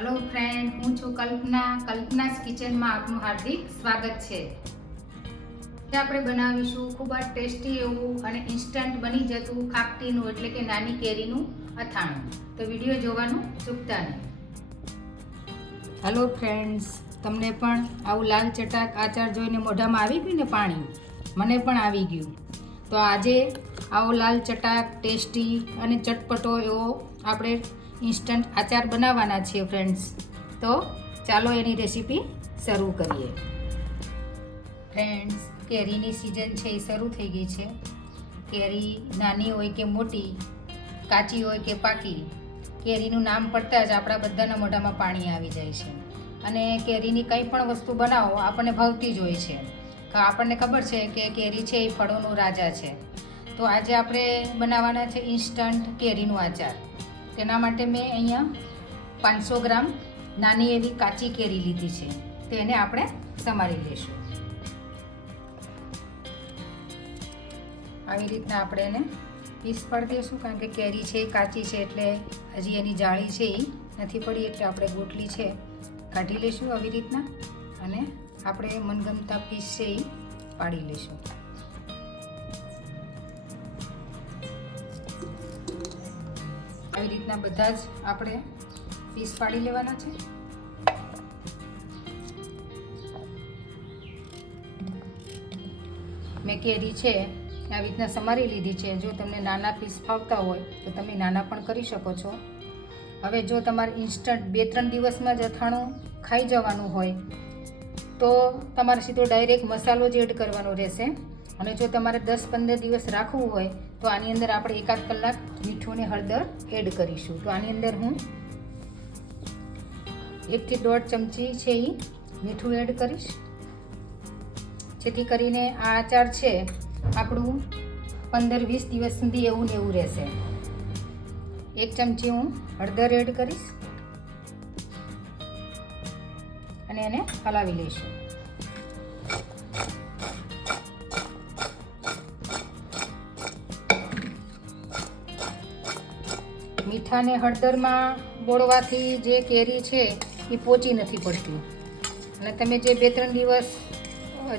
Hello friend, हूँ छूं कल्पना's किचનમાં આપનું હાર્દિક સ્વાગત છે। આપણે બનાવીશું ખૂબ જ ટેસ્ટી એવું અને ઇન્સ્ટન્ટ બની જતું ખાકટીનું એટલે કે નાની કેરીનું અથાણું। તો વિડીયો જોવાનું ચૂકતા નહીં। હેલો ફ્રેન્ડ્સ, તમને પણ આવું લાલ ચટાક આચાર જોઈને મોઢામાં આવી ગયું ને પાણી? મને પણ આવી ગયું। તો આજે આવો લાલ ચટાક ટેસ્ટી અને ચટપટો એવો આપણે ઇન્સ્ટન્ટ આચાર બનાવવાના છે ફ્રેન્ડ્સ। તો ચાલો એની રેસીપી શરૂ કરીએ। ફ્રેન્ડ્સ, કેરીની સિઝન છે એ શરૂ થઈ ગઈ છે। કેરી નાની હોય કે મોટી, કાચી હોય કે પાકી, કેરીનું નામ પડતા જ આપણા બધાના મોઢામાં પાણી આવી જાય છે। અને કેરીની કંઈ પણ વસ્તુ બનાવો આપણને ભાવતી જ હોય છે। આપણને ખબર છે કે કેરી છે એ ફળોનું રાજા છે। તો આજે આપણે બનાવવાના છે ઇન્સ્ટન્ટ કેરીનું આચાર। તેના માટે મેં અહીંયા 500 ગ્રામ નાની એવી કાચી કેરી લીધી છે। તેને આપણે સમારી લઈશું। આવી રીતના આપણે એને પીસ પાડી દઈશું, કારણ કે કેરી છે એ કાચી છે એટલે હજી એની જાળી છે એ નથી પડી, એટલે આપણે ગોટલી છે કાઢી લઈશું આવી રીતના અને આપણે મનગમતા પીસ છે એ પાડી લઈશું। આવી રીતના બધા જ આપણે પીસ પાડી લેવાના છે। મેં કેરી છે આવી રીતના સમારી લીધી છે। જો તમને નાના પીસ ફાવતા હોય તો તમે નાના પણ કરી શકો છો। હવે જો તમારે ઇન્સ્ટન્ટ 2-3 દિવસમાં જ અથાણું ખાઈ જવાનું હોય તો તમારે સીધો ડાયરેક્ટ મસાલો જ એડ કરવાનો રહેશે। અને જો તમારે 10-15 દિવસ રાખવું હોય તો આની અંદર આપણે 1-8 કલાક મીઠું ને હળદર એડ કરીશું। તો આની અંદર હું 1 થી 1.5 ચમચી છે એ મીઠું એડ કરીશ, જેથી કરીને આ આચાર છે આપણું 15-20 દિવસ સુધી એવું ને એવું રહેશે। 1 ચમચી હું હળદર એડ કરીશ અને એને હલાવી લઈશું। મીઠા ને હળદરમાં બોળવાથી જે કેરી છે એ પોચી નથી પડતી, અને તમે જે 2-3 દિવસ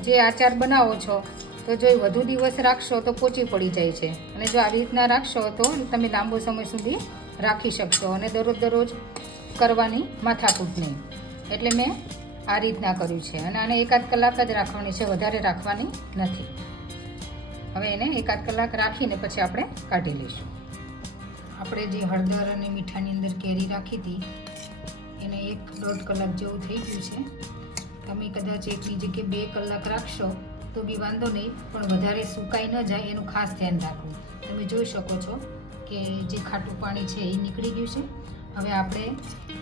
જે આચાર બનાવો છો તો જો વધુ દિવસ રાખશો તો પોચી પડી જાય છે। અને જો આવી રીતના રાખશો તો તમે લાંબો સમય સુધી રાખી શકશો અને દરરોજ કરવાની માથાકૂટ નહીં। એટલે મેં આ રીતના કર્યું છે અને આને 1-8 કલાક જ રાખવાની છે, વધારે રાખવાની નથી। હવે એને 1-8 કલાક રાખીને પછી આપણે કાઢી લઈશું। આપણે જે હળદર અને મીઠાની અંદર કેરી રાખી હતી એને 1-1.5 કલાક જેવું થઈ ગયું છે। તમે કદાચ 1ની જગ્યાએ 2 કલાક રાખશો તો બી વાંધો નહીં, પણ વધારે સુકાઈ ન જાય એનું ખાસ ધ્યાન રાખવું। તમે જોઈ શકો છો કે જે ખાટું પાણી છે એ નીકળી ગયું છે। હવે આપણે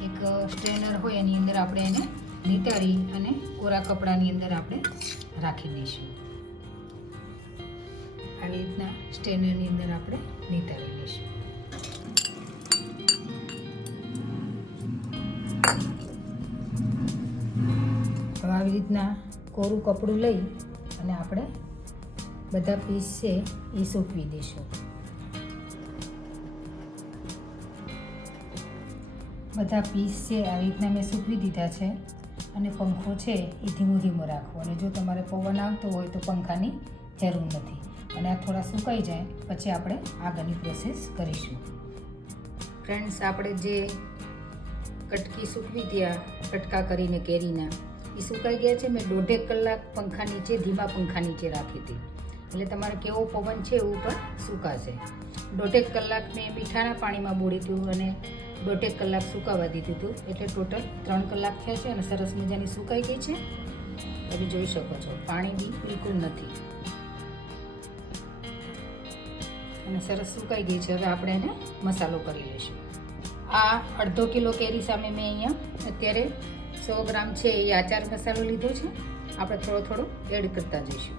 એક સ્ટ્રેનર હોય એની અંદર આપણે એને નીતારી અને કોરા કપડાની અંદર આપણે રાખી દઈશું। આવી રીતના સ્ટ્રેનરની અંદર આપણે નીતારી લઈશું। તો આવી રીતના કોરું કપડું લઈ અને આપણે બધા પીસ છે એ સૂકવી દઈશું। બધા પીસ છે આવી રીતના મેં સૂકવી દીધા છે અને પંખો છે એ ધીમો રાખવો, અને જો તમારે પવન આવતો હોય તો પંખાની જરૂર નથી। અને આ થોડા સુકાઈ જાય પછી આપણે આગળની પ્રોસેસ કરીશું। ફ્રેન્ડ્સ, આપણે જે કટકી સૂકવી ત્યાં કટકા કરીને કેરીના એ સુકાઈ ગયા છે। મેં 1.5 કલાક પંખા નીચે, ધીમા પંખા નીચે રાખી હતી, એટલે તમારે કેવો પવન છે એવું પણ સુકાશે। 1.5 કલાક મેં મીઠાના પાણીમાં બોળી હતું અને 1.5 કલાક સુકાવા દીધું હતું, એટલે ટોટલ 3 કલાક થયા છે અને સરસ મજાની સુકાઈ ગઈ છે। તમે જોઈ શકો છો પાણી બી બિલકુલ નથી અને સરસ સુકાઈ ગઈ છે। હવે આપણે એને મસાલો કરી લઈશું। આ 1/2 કિલો કેરી સામે મેં અહીંયા અત્યારે 100 ગ્રામ છે એ આચાર મસાલો લીધો છે। આપણે થોડો એડ કરતા જઈશું।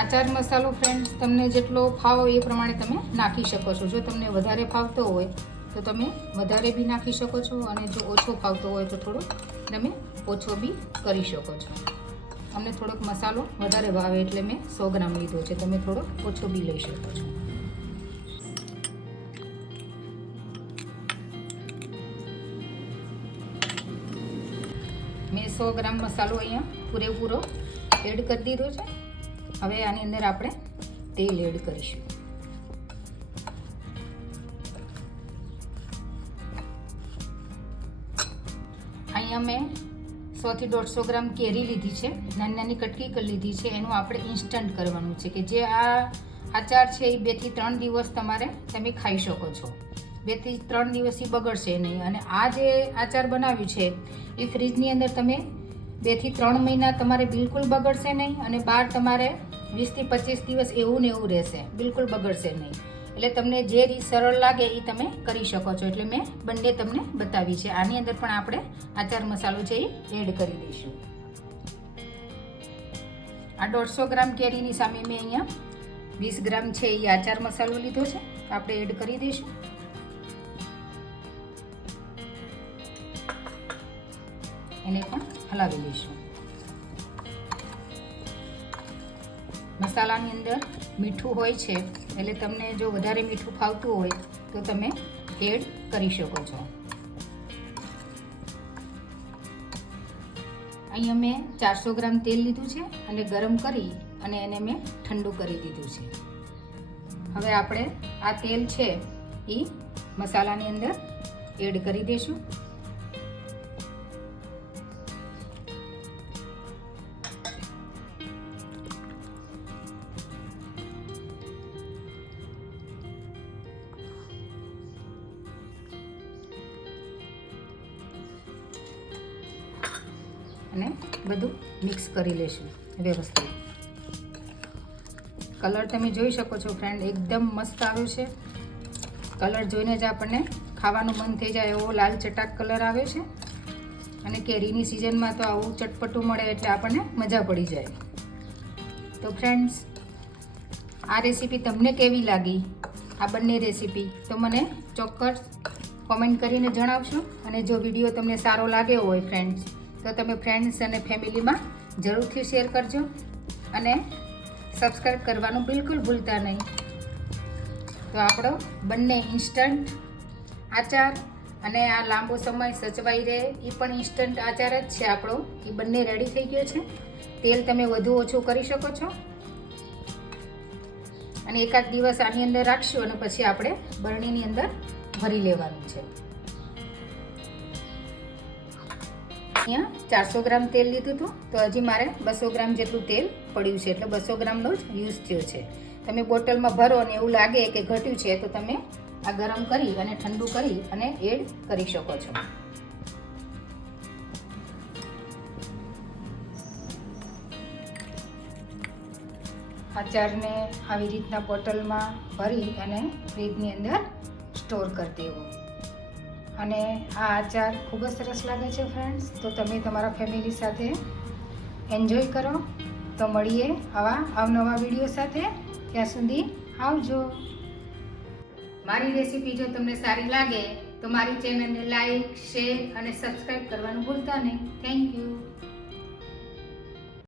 આચાર મસાલો ફ્રેન્ડ્સ તમને જેટલો ફાવો એ પ્રમાણે તમે નાખી શકો છો। જો તમને વધારે ફાવતો હોય તો તમે વધારે બી નાખી શકો છો, અને જો ઓછો ફાવતો હોય તો થોડો તમે ઓછો બી કરી શકો છો। અમને થોડોક મસાલો વધારે ભાવે એટલે મેં 100 ગ્રામ લીધો છે. તમે થોડોક ઓછો બી લઈ શકો છો. મેં 100 ગ્રામ મસાલો અહીંયા પૂરેપૂરો એડ કરી દીધો છે. હવે આની અંદર આપણે તેલ એડ કરીશું. અહીંયા મેં 100 થી 150 ગ્રામ કેરી લીધી છે, નાની નાની કટકી કરી લીધી છે. એનું આપણે ઇન્સ્ટન્ટ કરવાનું છે કે જે આ આચાર છે એ 2 થી 3 દિવસ તમે ખાઈ શકો છો. 2 થી 3 દિવસથી બગડશે નહીં. અને આ જે આચાર બનાવ્યું છે એ ફ્રીજની અંદર તમે 2 થી 3 મહિના તમારે બિલકુલ બગડશે નહીં. અને બહાર તમારે 20 થી 25 દિવસ એવું ને એવું રહેશે, બિલકુલ બગડશે નહીં. એટલે તમને જે રીત સરળ લાગે એ તમે કરી શકો છો. એટલે મેં બંને તમને બતાવી છે. આની અંદર પણ આપણે આચાર મસાલો છે એ એડ કરી દઈશું. આ 150 ગ્રામ કેરીની સામે મેં અહીંયા 20 ગ્રામ છે એ આચાર મસાલો લીધો છે, આપણે એડ કરી દઈશું. એને પણ હલાવી લઈશું. મસાલાની અંદર મીઠું હોય છે એટલે તમને જો વધારે મીઠું ખાવતું હોય તો તમે એડ કરી શકો છો. અહીંયા મેં 400 ગ્રામ તેલ લીધું છે અને ગરમ કરી અને એને મેં ઠંડુ કરી દીધું છે. હવે આપણે આ તેલ છે એ મસાલાની અંદર એડ કરી દઈશું. અને બધું મિક્સ કરી લેશું વ્યવસ્થિત. કલર તમે જોઈ શકો છો ફ્રેન્ડ, એકદમ મસ્ત આવ્યો છે. કલર જોઈને જ આપણને ખાવાનું મન થઈ જાય એવો લાલ ચટાક કલર આવ્યો છે. અને કેરીની સિઝનમાં તો આવું ચટપટું મળે એટલે આપણને મજા પડી જાય. તો ફ્રેન્ડ્સ, આ રેસીપી તમને કેવી લાગી, આ બંને રેસીપી, તો મને ચોક્કસ કોમેન્ટ કરીને જણાવશો. અને જો વિડીયો તમને સારો લાગ્યો હોય ફ્રેન્ડ્સ, તો તમે ફ્રેન્ડ્સ અને ફેમિલીમાં જરૂરથી શેર કરજો. અને સબસ્ક્રાઈબ કરવાનું બિલકુલ ભૂલતા નહીં. તો આપણો બંને ઇન્સ્ટન્ટ આચાર અને આ લાંબો સમય સચવાઈ રહે એ પણ ઇન્સ્ટન્ટ આચાર જ છે આપણો, એ બંને રેડી થઈ ગયો છે. તેલ તમે વધુ ઓછું કરી શકો છો. અને એકાદ દિવસ આની અંદર રાખશું અને પછી આપણે બરણીની અંદર ભરી લેવાનું છે. અહીંયા 400 ગ્રામ તેલ લીધું હતું, તો હજી મારે 200 ગ્રામ જેટલું તેલ પડ્યું છે, એટલે 200 ગ્રામનો જ યુઝ થયો છે. તમે બોટલમાં ભરો અને એવું લાગે કે ઘટ્યું છે તો તમે આ ગરમ કરી અને ઠંડુ કરી અને એડ કરી શકો છો. આચારને આવી રીતના બોટલમાં ભરી અને ફ્રીજની અંદર સ્ટોર કરી દેવો. અને આ આચાર ખૂબ જ સરસ લાગે છે ફ્રેન્ડ્સ. તો તમે તમારા ફેમિલી સાથે એન્જોય કરો. તો મળીએ આવા અવનવા વિડીયો સાથે. ત્યાં સુધી આવજો. મારી રેસીપી જો તમને સારી લાગે તો મારી ચેનલને લાઈક, શેર અને સબસ્ક્રાઈબ કરવાનું ભૂલતા નહીં. Thank you.